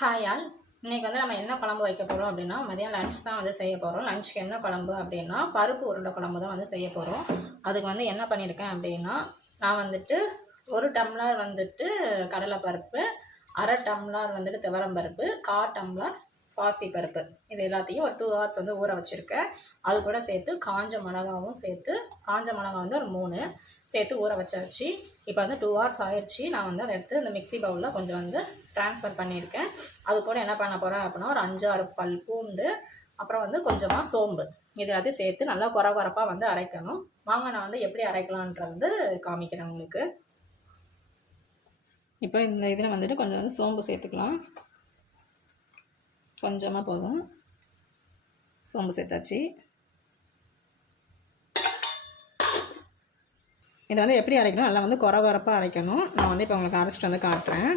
Hi all இன்றைக்கி வந்து நம்ம என்ன குழம்பு வைக்க போகிறோம் அப்படின்னா மதியம் லஞ்ச் தான் வந்து செய்ய போகிறோம் லஞ்சுக்கு என்ன குழம்பு அப்படின்னா பருப்பு உருண்டை குழம்பு தான் வந்து செய்ய போகிறோம் அதுக்கு வந்து என்ன பண்ணியிருக்கேன் அப்படின்னா நான் வந்துட்டு ஒரு டம்ளர் வந்துட்டு கடலைப்பருப்பு அரை டம்ளர் வந்துட்டு துவரம் பருப்பு கா டம்ளர் பாசி பருப்பு. இது எல்லாத்தையும் ஒரு டூ ஹவர்ஸ் வந்து ஊற வச்சுருக்கேன். அது கூட சேர்த்து காஞ்ச மிளகாவும் சேர்த்து காஞ்ச மிளகா வந்து ஒரு மூணு சேர்த்து ஊற வச்சாச்சு. இப்போ வந்து டூ ஹவர்ஸ் ஆயிடுச்சு. நான் வந்து அதை எடுத்து இந்த மிக்ஸி பவுலில் கொஞ்சம் வந்து ட்ரான்ஸ்ஃபர் பண்ணியிருக்கேன். அது கூட என்ன பண்ண போகிறேன் அப்படின்னா ஒரு அஞ்சு ஆறு பல் பூண்டு அப்புறம் வந்து கொஞ்சமாக சோம்பு. இது எல்லாத்தையும் சேர்த்து நல்லா குறை குறப்பாக வந்து அரைக்கணும். வாங்க நான் வந்து எப்படி அரைக்கலான்றது வந்து காமிக்கிறேன் உங்களுக்கு. இப்போ இந்த இதில் வந்துட்டு கொஞ்சம் வந்து சோம்பு சேர்த்துக்கலாம். கொஞ்சமாக போதும். சோம்பு சேர்த்தாச்சு. இதை வந்து எப்படி அரைக்கணும்? நல்லா வந்து குறை குறப்பாக அரைக்கணும். நான் வந்து இப்போ உங்களுக்கு அரைச்சிட்டு வந்து காட்டுறேன்.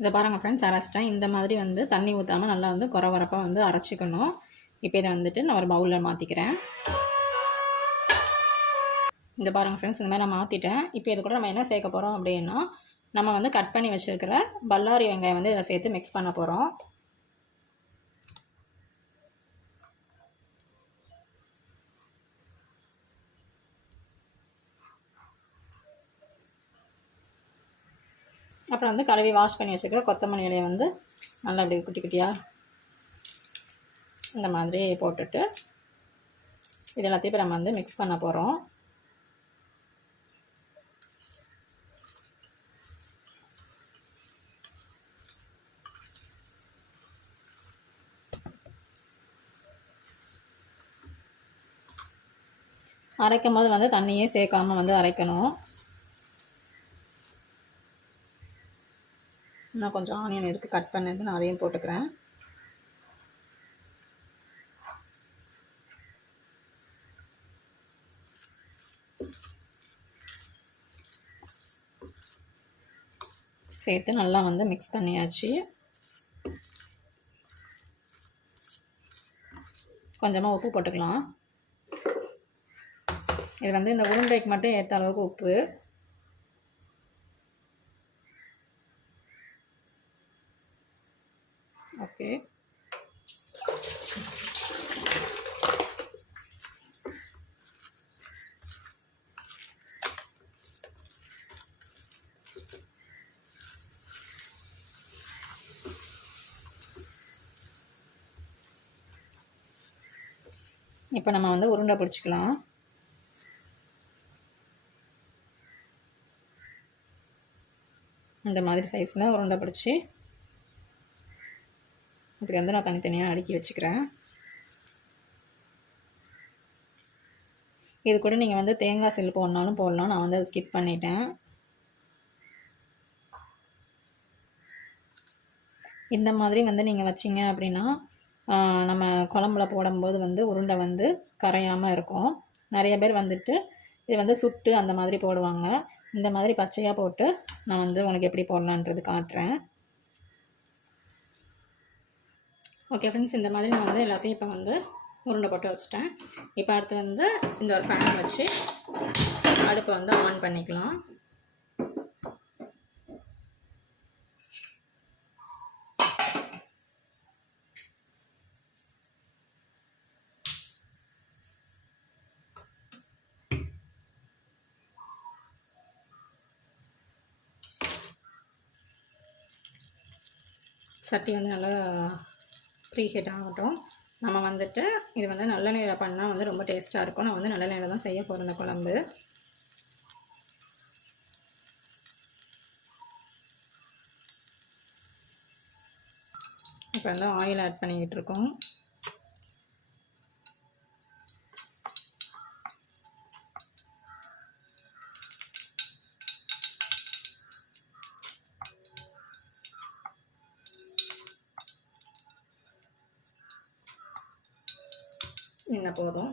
இதை பாருங்கள் ஃப்ரெண்ட்ஸ் அரைச்சிட்டேன் இந்த மாதிரி வந்து தண்ணி ஊற்றாமல் நல்லா வந்து குறை குறப்பாக வந்து அரைச்சிக்கணும். இப்போ இதை வந்துட்டு நான் ஒரு பவுலில் மாற்றிக்கிறேன் இந்த பாருங்கள் ஃப்ரெண்ட்ஸ் இந்த மாதிரி நான் மாற்றிட்டேன் இப்போ இது கூட நம்ம என்ன சேர்க்க போகிறோம் அப்படின்னா நம்ம வந்து கட் பண்ணி வச்சுருக்கிற பல்லாரி வெங்காயம் வந்து இதை சேர்த்து மிக்ஸ் பண்ண போகிறோம் அப்புறம் வந்து கழுவி வாஷ் பண்ணி வச்சுருக்கிற கொத்தமல்லி இலையை வந்து நல்லா அப்படி குட்டி குட்டியாக இந்த மாதிரி போட்டுட்டு இது எல்லாத்தையும் இப்போ நம்ம வந்து மிக்ஸ் பண்ண போகிறோம் அரைக்கும் போது வந்து தண்ணியே சேர்க்காம வந்து அரைக்கணும். இன்னும் கொஞ்சம் ஆனியன் இருக்குது கட் பண்ணது நான் அதையும் போட்டுக்கிறேன். சேர்த்து நல்லா வந்து மிக்ஸ் பண்ணியாச்சு. கொஞ்சமாக உப்பு போட்டுக்கலாம். இது வந்து இந்த உருண்டைக்கு மட்டும் ஏற்ற அளவுக்கு உப்பு. ஓகே. இப்போ நம்ம வந்து உருண்டை பிடிச்சிக்கலாம். இந்த மாதிரி சைஸில் உருண்டை பிடிச்சி இப்படி வந்து நான் தனித்தனியாக அடுக்கி வச்சுக்கிறேன். இது கூட நீங்கள் வந்து தேங்காய் செல் போடனாலும் போடலாம். நான் வந்து அதை ஸ்கிப் பண்ணிட்டேன். இந்த மாதிரி வந்து நீங்கள் வச்சிங்க அப்படின்னா நம்ம குழம்புல போடும்போது வந்து உருண்டை வந்து கரையாமல் இருக்கும். நிறைய பேர் வந்துட்டு இது வந்து சுட்டு அந்த மாதிரி போடுவாங்க. இந்த மாதிரி பச்சையாக போட்டு நான் வந்து உனக்கு எப்படி போடலான்றது காட்டுறேன். ஓகே ஃப்ரெண்ட்ஸ் இந்த மாதிரி நான் வந்து எல்லாத்தையும் இப்போ வந்து உருண்டை போட்டு வச்சுட்டேன். இப்போ அடுத்து வந்து இந்த ஒரு ஃபேன் வச்சு அடுப்பை வந்து ஆன் பண்ணிக்கலாம். சட்டி வந்து நல்லா ப்ரீ ஹீட் ஆகட்டும். நம்ம வந்துட்டு இது வந்து நல்லெண்ணெயில் பண்ணால் வந்து ரொம்ப டேஸ்ட்டாக இருக்கும். நான் வந்து நல்லெண்ணெயில் தான் செய்ய போகிறேன் இந்த குழம்பு. இப்போ வந்து ஆயில் ஆட் பண்ணிக்கிட்டு இருக்கோம். இன்னும் போதும்.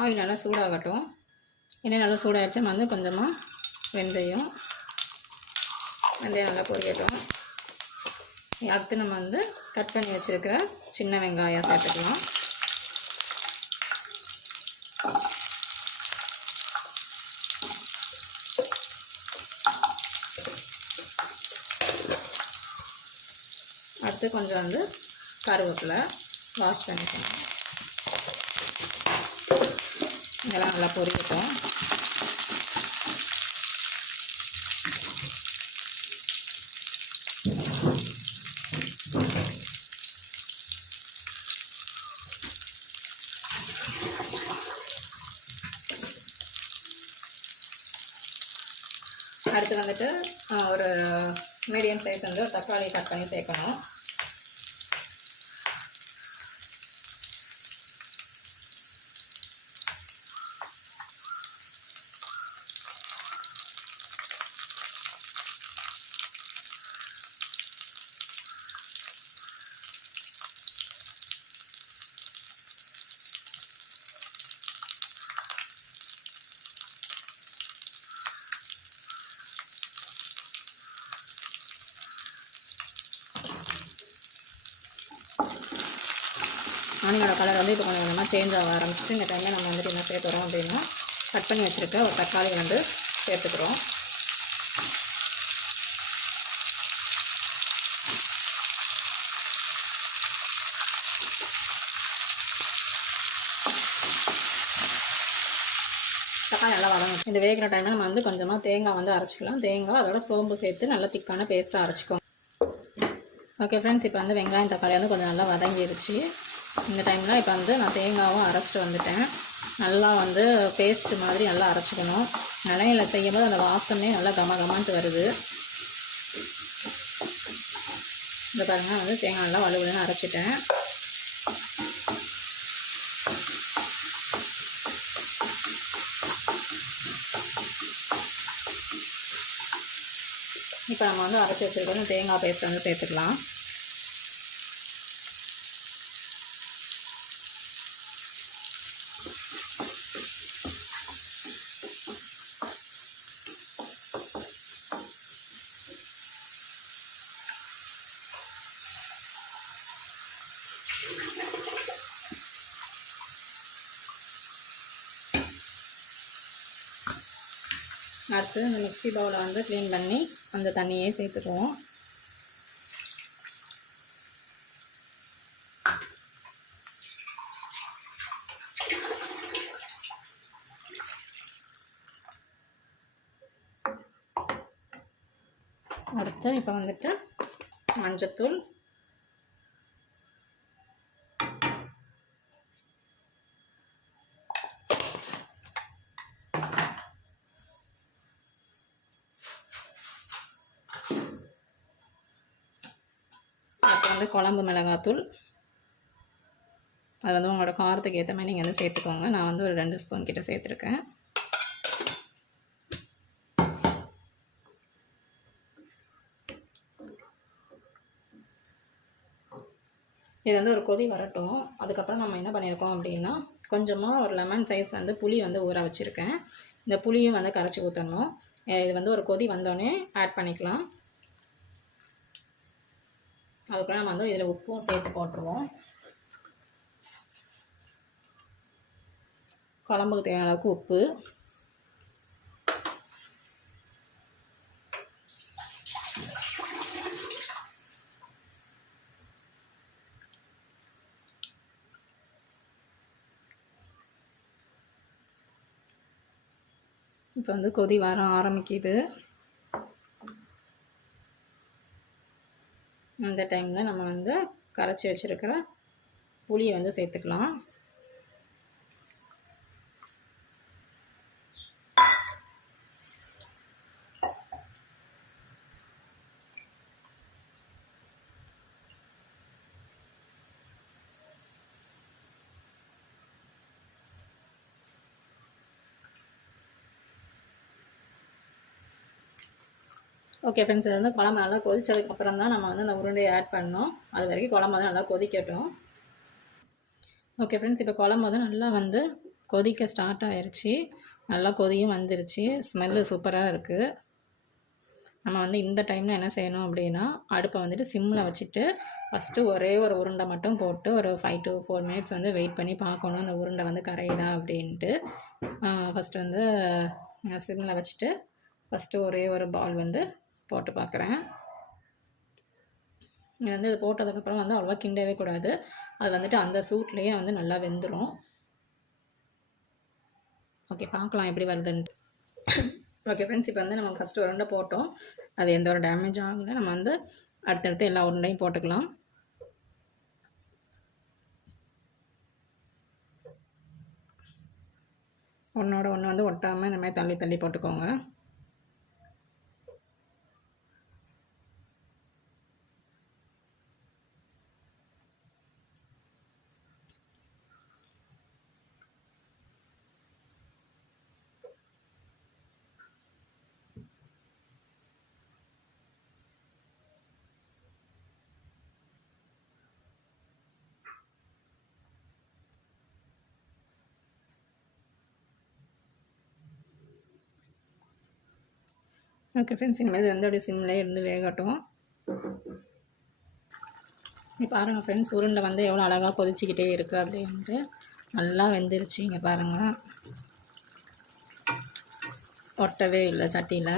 ஆயில் நல்லா சூடாகட்டும். எண்ணெய் நல்லா சூடாகிடுச்சு வந்து கொஞ்சமாக வெந்தயம். வெந்தயம் நல்லா பொரியட்டும். அடுத்து நம்ம வந்து கட் பண்ணி வச்சுருக்கிற சின்ன வெங்காயம் சேர்த்துக்கலாம். அடுத்து கொஞ்சம் வந்து கருவேப்பிலை வாஷ் பண்ணிக்கணும் இதெல்லாம் நல்லா பொரியட்டும். அடுத்து வந்துட்டு ஒரு மீடியம் சைஸ் வந்து தக்காளி கட் பண்ணி சேர்க்கணும். வந்து இப்போ கொஞ்சம் கொஞ்சமாக சேஞ்ச் ஆக ஆரம்பிச்சிட்டு இந்த டைமில் நம்ம வந்துட்டு என்ன சேர்த்துறோம் அப்படின்னா கட் பண்ணி வச்சுருக்க ஒரு தக்காளி வந்து சேர்த்துக்கிறோம். தக்காளி நல்லா வதங்கும் இந்த வேகிற டைமில் நம்ம வந்து கொஞ்சமாக தேங்காய் வந்து அரைச்சிக்கலாம். தேங்காய் அதோட சோம்பு சேர்த்து நல்லா திக்கான பேஸ்ட்டாக அரைச்சிக்கோங்க. ஓகே ஃப்ரெண்ட்ஸ் இப்போ வந்து வெங்காயம் தக்காளி வந்து கொஞ்சம் நல்லா வதங்கிருச்சு. இந்த டைமில் இப்போ வந்து நான் தேங்காவும் அரைச்சிட்டு வந்துட்டேன். நல்லா வந்து பேஸ்ட்டு மாதிரி நல்லா அரைச்சிக்கணும். நிலையில் செய்யும்போது அந்த வாசமே நல்லா கம கமான்ட்டு வருது. இந்த பாருங்க வந்து தேங்காய் நல்லா வலுவலுன்னு அரைச்சிட்டேன். இப்போ நம்ம வந்து அரைச்சி வச்சுருக்கோம் தேங்காய் பேஸ்ட் வந்து சேர்த்துக்கலாம். அடுத்து இந்த மிக்ஸி பவுலை வந்து க்ளீன் பண்ணி அந்த தண்ணியே சேர்த்துக்குவோம். அடுத்து இப்போ வந்துட்டு மஞ்சத்தூள் வந்து குழம்பு மிளகாத்தூள். அது வந்து உங்களோட காரத்துக்கு ஏற்ற மாதிரி நீங்கள் வந்து சேர்த்துக்கோங்க. நான் வந்து ஒரு ரெண்டு ஸ்பூன் கிட்டே சேர்த்துருக்கேன். இது வந்து ஒரு கொதி வரட்டும். அதுக்கப்புறம் நம்ம என்ன பண்ணியிருக்கோம் அப்படின்னா கொஞ்சமாக ஒரு லெமன் சைஸ் வந்து புளி வந்து ஊற வச்சுருக்கேன். இந்த புளியும் வந்து கரைச்சி ஊற்றணும் இது வந்து ஒரு கொதி வந்தோடனே ஆட் பண்ணிக்கலாம். அதுக்கப்புறம் நம்ம வந்து இதில் உப்பும் சேர்த்து போட்டுருவோம். குழம்புக்கு தேவையான அளவுக்கு உப்பு. இப்போ வந்து கொதி வர ஆரம்பிக்குது. இந்த டைமில் நம்ம வந்து கரைச்சி வச்சுருக்கிற புளியை வந்து சேர்த்துக்கலாம். ஓகே ஃப்ரெண்ட்ஸ் இது வந்து குழம்பு நல்லா கொதிச்சதுக்கப்புறம் தான் நம்ம வந்து அந்த உருண்டையை ஆட் பண்ணோம். அது வரைக்கும் குழம்பு வந்து நல்லா கொதிக்கட்டும். ஓகே ஃப்ரெண்ட்ஸ் இப்போ குழம்பு வந்து நல்லா வந்து கொதிக்க ஸ்டார்ட் ஆயிடுச்சு நல்லா கொதியும் வந்துருச்சு. ஸ்மெல்லு சூப்பராக இருக்குது நம்ம வந்து இந்த டைமில் என்ன செய்யணும் அப்படின்னா அடுப்பை வந்துட்டு சிம்மில் வச்சுட்டு ஃபஸ்ட்டு ஒரே ஒரு உருண்டை மட்டும் போட்டு ஒரு ஃபைவ் டு ஃபோர் மினிட்ஸ் வந்து வெயிட் பண்ணி பார்க்கணும். அந்த உருண்டை வந்து கரையுதா அப்படின்ட்டு. ஃபஸ்ட்டு வந்து சிம்மில் வச்சுட்டு ஃபஸ்ட்டு ஒரே ஒரு பால் வந்து போட்டு பார்க்குறேன். இது வந்து இது போட்டதுக்கப்புறம் வந்து அவ்வளோவா கிண்டவே கூடாது. அது வந்துட்டு அந்த சூட்லேயே வந்து நல்லா வெந்துடும் ஓகே பார்க்கலாம் எப்படி வருதுன்ட்டு. ஓகே ஃப்ரெண்ட்ஸ் இப்போ வந்து நம்ம ஃபஸ்ட்டு உருண்டை போட்டோம். அது எந்த ஒரு டேமேஜ் ஆகல நம்ம வந்து அடுத்தடுத்து எல்லா உருண்டையும் போட்டுக்கலாம். ஒன்றோட ஒன்று வந்து ஒட்டாமல் இந்த மாதிரி தள்ளி தள்ளி போட்டுக்கோங்க. ஓகே ஃப்ரெண்ட்ஸ் இனிமேல் இது வந்து அப்படியே சிம்லேயே இருந்து வேகட்டும். இப்போ பாருங்கள் ஃப்ரெண்ட்ஸ் உருண்டை வந்து எவ்வளோ அழகாக கொதிச்சிக்கிட்டே இருக்குது அப்படின்ட்டு நல்லா வெந்துருச்சு இங்கே பாருங்கள் ஒட்டவே இல்லை சட்டியில்.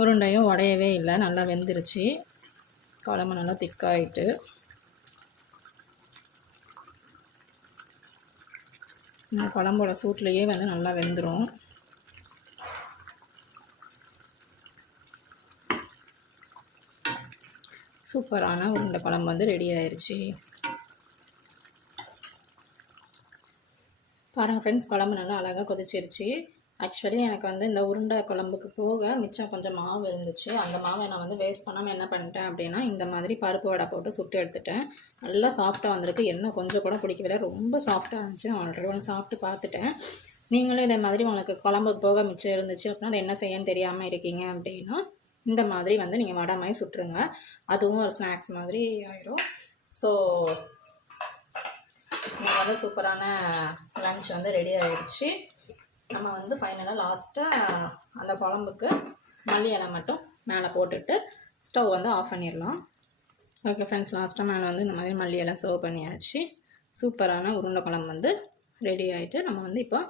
உருண்டையும் உடையவே இல்லை நல்லா வெந்துருச்சு. குழம்பு நல்லா திக்காயிட்டு குழம்போட சூட்லேயே வந்து நல்லா வெந்துடும் சூப்பரான உருண்டை குழம்பு வந்து ரெடி ஆயிடுச்சு பாருங்கள் ஃப்ரெண்ட்ஸ் குழம்பு நல்லா அழகாக கொதிச்சிருச்சு. ஆக்சுவலி எனக்கு வந்து இந்த உருண்டை குழம்புக்கு போக மிச்சம் கொஞ்சம் மாவு இருந்துச்சு. அந்த மாவை நான் வந்து வேஸ்ட் பண்ணாமல் என்ன பண்ணிட்டேன் அப்படின்னா இந்த மாதிரி பருப்பு வடை போட்டு சுட்டு எடுத்துட்டேன். நல்லா சாஃப்டாக வந்திருக்கு. என்ன கொஞ்சம் கூட பிடிக்கவில்லை. ரொம்ப சாஃப்டாக இருந்துச்சு. நான் ஆல்ரெடி ஒன்று சாப்பிட்டு பார்த்துட்டேன். நீங்களும் இதே மாதிரி உங்களுக்கு குழம்புக்கு போக மிச்சம் இருந்துச்சு அப்படின்னா அதை என்ன செய்யன்னு தெரியாமல் இருக்கீங்க அப்படின்னா இந்த மாதிரி வந்து நீங்கள் வடை மாதிரி சுட்டுருங்க. அதுவும் ஒரு ஸ்நாக்ஸ் மாதிரி ஆயிரும். ஸோ நீங்கள் வந்து சூப்பரான லன்ச் வந்து ரெடி ஆகிடுச்சு நம்ம வந்து ஃபைனலாக லாஸ்ட்டாக அந்த குழம்புக்கு மல்லி இலை மட்டும் மேலே போட்டுட்டு ஸ்டவ் வந்து ஆஃப் பண்ணிடலாம். ஓகே ஃப்ரெண்ட்ஸ் லாஸ்ட்டாக மேலே வந்து இந்த மாதிரி மல்லி இலை சர்வ் பண்ணியாச்சு. சூப்பரான உருண்டை குழம்பு வந்து ரெடி ஆகிட்டு நம்ம வந்து இப்போ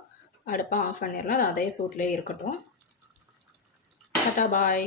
அடுப்பாக ஆஃப் பண்ணிடலாம். அது அதே சூட்லேயே இருக்கட்டும். டாட்டா பாய்